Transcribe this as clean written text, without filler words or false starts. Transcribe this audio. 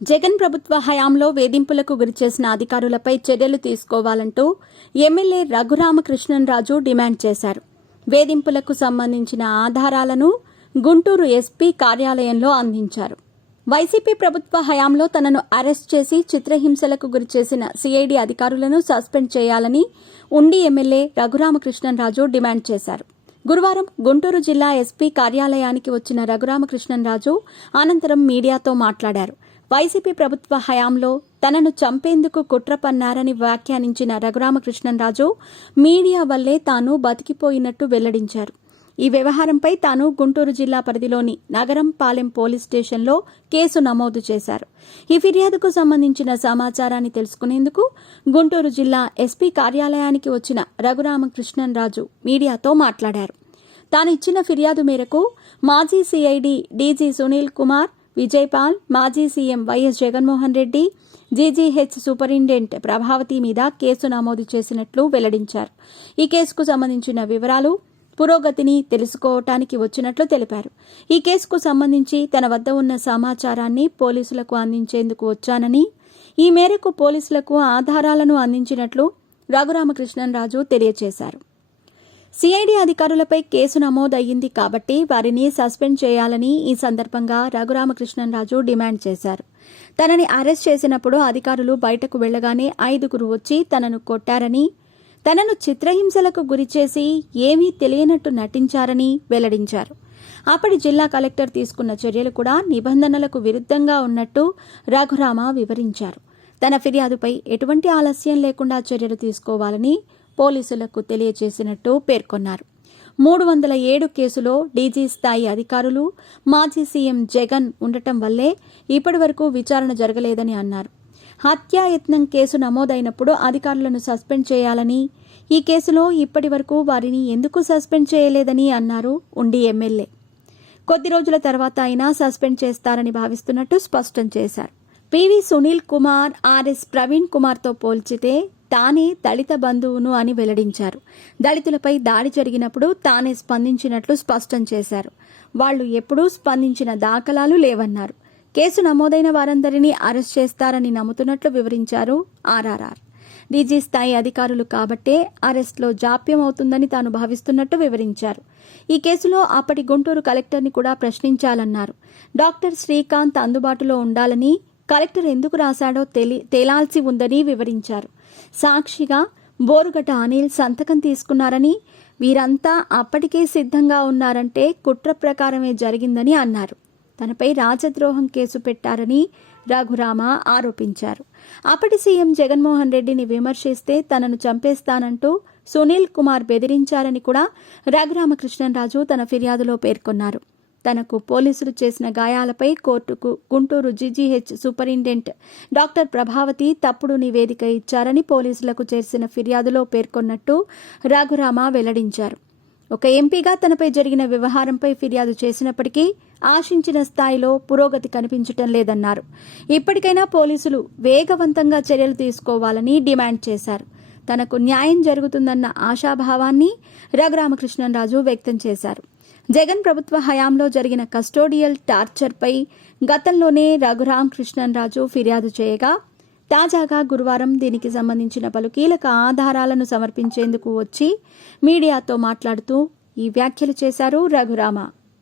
జగన్ ప్రభుత్వ హయాంలో వేధింపులకు గురిచేసిన అధికారులపై చర్యలు తీసుకోవాలంటూ ఎమ్మెల్యే రఘురామకృష్ణంరాజు డిమాండ్ చేశారు. వేధింపులకు సంబంధించిన ఆధారాలను గుంటూరు ఎస్పీ కార్యాలయంలో అందించారు. వైసీపీ ప్రభుత్వ హయాంలో తనను అరెస్ట్ చేసి చిత్రహింసలకు గురిచేసిన సిఐడి అధికారులను సస్పెండ్ చేయాలని ఉండి ఎమ్మెల్యే రఘురామకృష్ణంరాజు డిమాండ్ చేశారు. గురువారం గుంటూరు జిల్లా ఎస్పీ కార్యాలయానికి వచ్చిన రఘురామకృష్ణంరాజు అనంతరం మీడియాతో మాట్లాడారు. వైసీపీ ప్రభుత్వ హయాంలో తనను చంపేందుకు కుట్ర పన్నారని వ్యాఖ్యానించిన రఘురామకృష్ణంరాజు మీడియా వల్లే తాను బతికిపోయినట్టు వెల్లడించారు. ఈ వ్యవహారంపై తాను గుంటూరు జిల్లా పరిధిలోని నగరం పాలెం పోలీస్ స్టేషన్లో కేసు నమోదు చేశారు. ఈ ఫిర్యాదుకు సంబంధించిన సమాచారాన్ని తెలుసుకునేందుకు గుంటూరు జిల్లా ఎస్పీ కార్యాలయానికి వచ్చిన రఘురామకృష్ణంరాజు మీడియాతో మాట్లాడారు. తాను ఇచ్చిన ఫిర్యాదు మేరకు మాజీ సిఐడి డీజీ సునీల్ కుమార్, విజయపాల్, మాజీ C M Y S Jaganmohan Reddy, G G H superintendent Prabhavati మీద కేసు నమోదు చేసినట్లు వెల్లడించారు. ఈ కేసుకు సంబంధించిన వివరాలు, పురోగతిని తెలుసుకోవటానికి వచ్చినట్లు తెలిపారు. ఈ కేసుకు సంబంధించి తన వద్ద ఉన్న సమాచారాన్ని పోలీసులకు అందించేందుకు వచ్చానని, ఈ మేరకు పోలీసులకు ఆధారాలను అందించినట్లు రఘురామకృష్ణంరాజు తెలియజేశారు. సిఐడి అధికారులపై కేసు నమోదయ్యింది కాబట్టి వారిని సస్పెండ్ చేయాలని ఈ సందర్భంగా రఘురామకృష్ణంరాజు డిమాండ్ చేశారు. తనని అరెస్ట్ చేసినప్పుడు అధికారులు బయటకు వెళ్లగానే 5గురు వచ్చి తనను కొట్టారని, తనను చిత్రహింసలకు గురిచేసి ఏమీ తెలియనట్టు నటించారని వెల్లడించారు. అప్పటి జిల్లా కలెక్టర్ తీసుకున్న చర్యలు కూడా నిబంధనలకు విరుద్ధంగా ఉన్నట్టు రఘురామ వివరించారు. తన ఫిర్యాదుపై ఎటువంటి ఆలస్యం లేకుండా చర్యలు తీసుకోవాలని పోలీసులకు తెలియజేసినట్టు పేర్కొన్నారు. 307 కేసులో డీజీ స్థాయి అధికారులు, మాజీ సీఎం జగన్ ఉండటం వల్లే ఇప్పటివరకు విచారణ జరగలేదని అన్నారు. హత్యాయత్నం కేసు నమోదైనప్పుడు అధికారులను సస్పెండ్ చేయాలని, ఈ కేసులో ఇప్పటి వరకు వారిని ఎందుకు సస్పెండ్ చేయలేదని అన్నారు ఉండి ఎమ్మెల్యే. కొద్ది రోజుల తర్వాత అయినా సస్పెండ్ చేస్తారని భావిస్తున్నట్టు స్పష్టం చేశారు. పివి సునీల్ కుమార్, ఆర్ఎస్ ప్రవీణ్ కుమార్తో పోల్చితే తానే దళిత బంధువును అని వెల్లడించారు. దళితులపై దాడి జరిగినప్పుడు తానే స్పందించినట్లు స్పష్టం చేశారు. వాళ్లు ఎప్పుడూ స్పందించిన దాఖలాలు లేవన్నారు. కేసు నమోదైన వారందరినీ అరెస్ట్ చేస్తారని నమ్ముతున్నట్లు వివరించారు ఆర్ఆర్ఆర్. డీజీ స్థాయి అధికారులు కాబట్టే అరెస్ట్లో జాప్యం అవుతుందని తాను భావిస్తున్నట్టు వివరించారు. ఈ కేసులో అప్పటి గుంటూరు కలెక్టర్ని కూడా ప్రశ్నించాలన్నారు. డాక్టర్ శ్రీకాంత్ అందుబాటులో ఉండాలని కలెక్టర్ ఎందుకు రాశాడో తేలాల్సి ఉందని వివరించారు. సాక్షిగా బోరుగడ్డ అనిల్ సంతకం తీసుకున్నారని, వీరంతా అప్పటికే సిద్ధంగా ఉన్నారంటే కుట్ర ప్రకారమే జరిగిందని అన్నారు. తనపై రాజద్రోహం కేసు పెట్టారని రఘురామ ఆరోపించారు. అప్పటి సీఎం జగన్మోహన్ రెడ్డిని విమర్శిస్తే తనను చంపేస్తానంటూ సునీల్ కుమార్ బెదిరించారని కూడా రఘురామకృష్ణంరాజు తన ఫిర్యాదులో పేర్కొన్నారు. తనకు పోలీసులు చేసిన గాయాలపై కోర్టుకు Guntur G G H superintendent doctor Prabhavati తప్పుడు నివేదిక ఇచ్చారని పోలీసులకు చేసిన ఫిర్యాదులో పేర్కొన్నట్టు రఘురామ వెల్లడించారు. ఒక ఎంపీగా తనపై జరిగిన వ్యవహారంపై ఫిర్యాదు చేసినప్పటికీ ఆశించిన స్థాయిలో పురోగతి కనిపించటం లేదన్నారు. ఇప్పటికైనా పోలీసులు వేగవంతంగా చర్యలు తీసుకోవాలని డిమాండ్ చేశారు. తనకు న్యాయం జరుగుతుందన్న ఆశాభావాన్ని రఘురామకృష్ణంరాజు వ్యక్తం చేశారు. జగన్ ప్రభుత్వ హయాంలో జరిగిన కస్టోడియల్ టార్చర్పై గతంలోనే రఘురామకృష్ణంరాజు ఫిర్యాదు చేయగా, తాజాగా గురువారం దీనికి సంబంధించిన పలు కీలక ఆధారాలను సమర్పించేందుకు వచ్చి మీడియాతో మాట్లాడుతూ ఈ వ్యాఖ్యలు చేశారు రఘురామ.